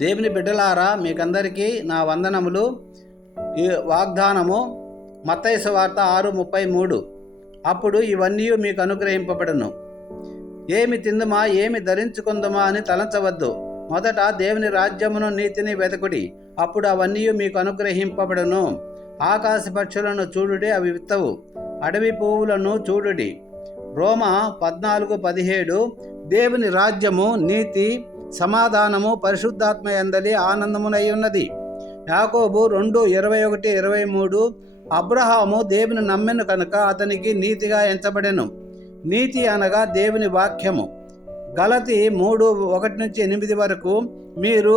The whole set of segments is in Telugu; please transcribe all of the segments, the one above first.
దేవుని బిడ్డలారా, మీకందరికీ నా వందనములు. ఈ వాగ్దానము మత్తయి సువార్త 6:33. అప్పుడు ఇవన్నీ మీకు అనుగ్రహింపబడును. ఏమి తిందుమా, ఏమి ధరించుకుందుమా అని తలంచవద్దు. మొదట దేవుని రాజ్యమును నీతిని వెతకుడి, అప్పుడు అవన్నీ మీకు అనుగ్రహింపబడును. ఆకాశ పక్షులను చూడుడి, అవి విత్తవు, అడవి పువ్వులను చూడుడి. రోమా 14:17. దేవుని రాజ్యము, నీతి, సమాధానము పరిశుద్ధాత్మ యందలి ఆనందమునై ఉన్నది. యాకోబు 2:21-23. అబ్రహాము దేవుని నమ్మెను కనుక అతనికి నీతిగా ఎంచబడెను. నీతి అనగా దేవుని వాక్యము. గలతీ 3:1-8 మీరు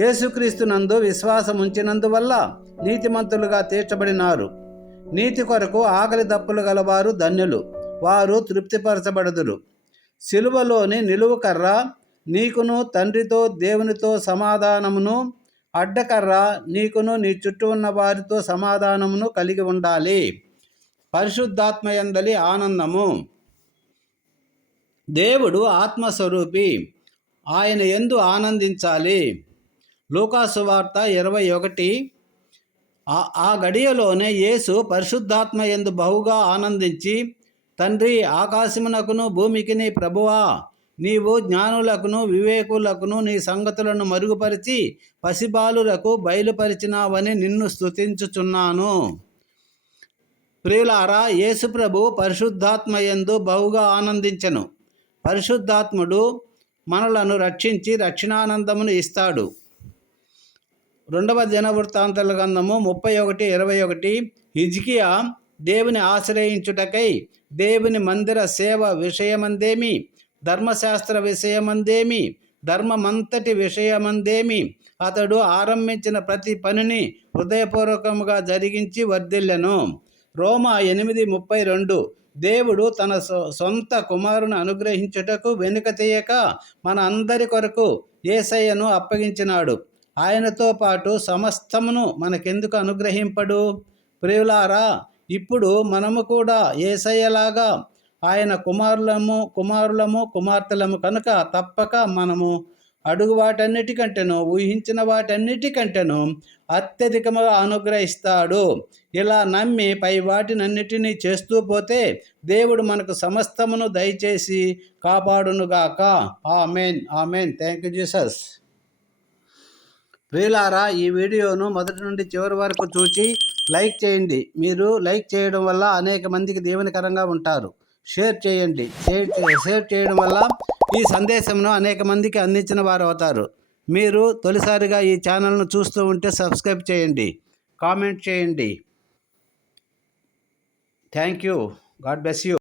యేసుక్రీస్తునందు విశ్వాసం ఉంచినందువల్ల నీతిమంతులుగా తీర్చబడినారు. నీతి కొరకు ఆకలి దప్పులు గలవారు ధన్యులు, వారు తృప్తిపరచబడుదురు. సిలువలోని నిలువు కర్ర నీకును తండ్రితో దేవునితో సమాధానమును, అడ్డకర్ర నీకును నీ చుట్టూ ఉన్న వారితో సమాధానమును కలిగి ఉండాలి. పరిశుద్ధాత్మయందలి ఆనందము. దేవుడు ఆత్మస్వరూపి, ఆయన యందు ఆనందించాలి. లూకాసు సువార్త 21. ఆ గడియలోనే యేసు పరిశుద్ధాత్మ యందు బహుగా ఆనందించి, తండ్రి, ఆకాశమునకును భూమికిని ప్రభువా, నీవు జ్ఞానులకును వివేకులకును నీ సంగతులను మరుగుపరిచి పసిబాలులకు బయలుపరిచినావని నిన్ను స్తుతించుచున్నాను. ప్రియులారా, యేసుప్రభు పరిశుద్ధాత్మ యందు బహుగా ఆనందించెను. పరిశుద్ధాత్ముడు మనలను రక్షించి రక్షణానందమును ఇస్తాడు. 2వ దినవృత్తాంతాల గ్రంథము 31:21. హిజ్కియా దేవుని ఆశ్రయించుటకై దేవుని మందిర సేవ విషయమందేమి, ధర్మశాస్త్ర విషయమందేమి, ధర్మమంతటి విషయమందేమి అతడు ఆరంభించిన ప్రతి పనిని హృదయపూర్వకముగా జరిగించి వర్ధిల్లెను. రోమా 8:32. దేవుడు తన సొంత కుమారుని అనుగ్రహించుటకు వెనుక తీయక మన అందరి కొరకు యేసయ్యను అప్పగించినాడు. ఆయనతో పాటు సమస్తమును మనకెందుకు అనుగ్రహింపడు? ప్రియులారా, ఇప్పుడు మనము కూడా యేసయ్యలాగా ఆయన కుమారులము కుమార్తెలము కనుక తప్పక మనము అడుగు వాటన్నిటికంటేను, ఊహించిన వాటన్నిటికంటేను అత్యధికముగా అనుగ్రహిస్తాడు. ఇలా నమ్మి పై వాటినన్నిటినీ చేస్తూ పోతే దేవుడు మనకు సమస్తమును దయచేసి కాపాడునుగాక. Amen, amen. Thank you Jesus. ప్రియులారా, ఈ వీడియోను మొదటి నుండి చివరి వరకు చూసి లైక్ చేయండి. మీరు లైక్ చేయడం వల్ల అనేక మందికి దీవెనకరంగా ఉంటారు. షేర్ చేయండి. షేర్ చేయడం వల్ల ఈ సందేశంను అనేక మందికి అందించిన వారు అవుతారు. మీరు తొలిసారిగా ఈ ఛానల్ను చూస్తూ ఉంటే సబ్స్క్రైబ్ చేయండి, కామెంట్ చేయండి. Thank you. God bless you.